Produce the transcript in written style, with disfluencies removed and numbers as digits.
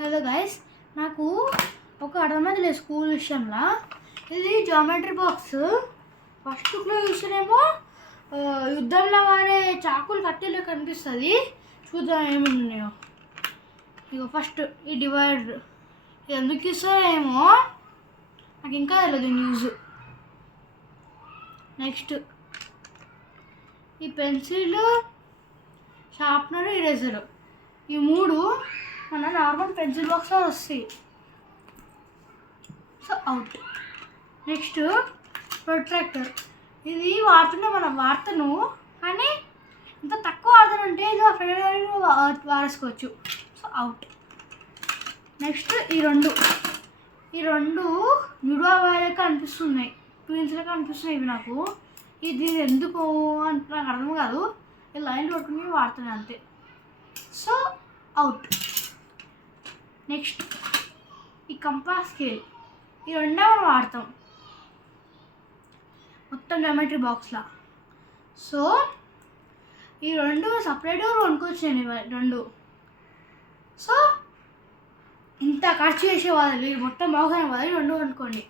Hello guys, నాకు ఒక అర్థమైంది లేదు స్కూల్ విషయంలో. ఇది జామెట్రీ బాక్స్. ఫస్ట్ చూస్తేనేమో యుద్ధంలో వాడే చాకులు కట్టెలు కనిపిస్తుంది. చూద్దాం ఏమున్నాయో. ఇక ఫస్ట్ ఈ డివైడర్ ఎందుకు ఇస్తారేమో నాకు ఇంకా తెలియదు న్యూస్. నెక్స్ట్ ఈ పెన్సిల్, షార్ప్నర్, ఇరేజర్, ఈ మూడు మన నార్మల్ పెన్సిల్ బాక్స్లో వస్తాయి. So out. Next protractor. ఇది మనం వాడుతాను కానీ ఇంత తక్కువ వాడుతానంటే ఇది మా ఫ్రెండ్ వాడేసుకోవచ్చు. So out. నెక్స్ట్ ఈ రెండు న్యూడా వాయిలకి అనిపిస్తున్నాయి, ట్విన్స్లకి అనిపిస్తున్నాయి ఇవి నాకు. ఇది ఎందుకు అని నాకు అర్థం కాదు. ఈ లైన్లు పట్టుకుని వాడుతున్నాయి అంతే. So out. నెక్స్ట్ ఈ కంపాస్ స్కేల్. ఈ రెండే మనం వాడతాం మొత్తం జామెట్రీ బాక్స్లో. సో ఈ రెండు సపరేట్గా కొనుక్కొచ్చాను రెండు. సో ఇంత ఖర్చు చేసేవాళ్ళు మొత్తం బాక్స్ అనే వాళ్ళు రెండు కొనుక్కోండి.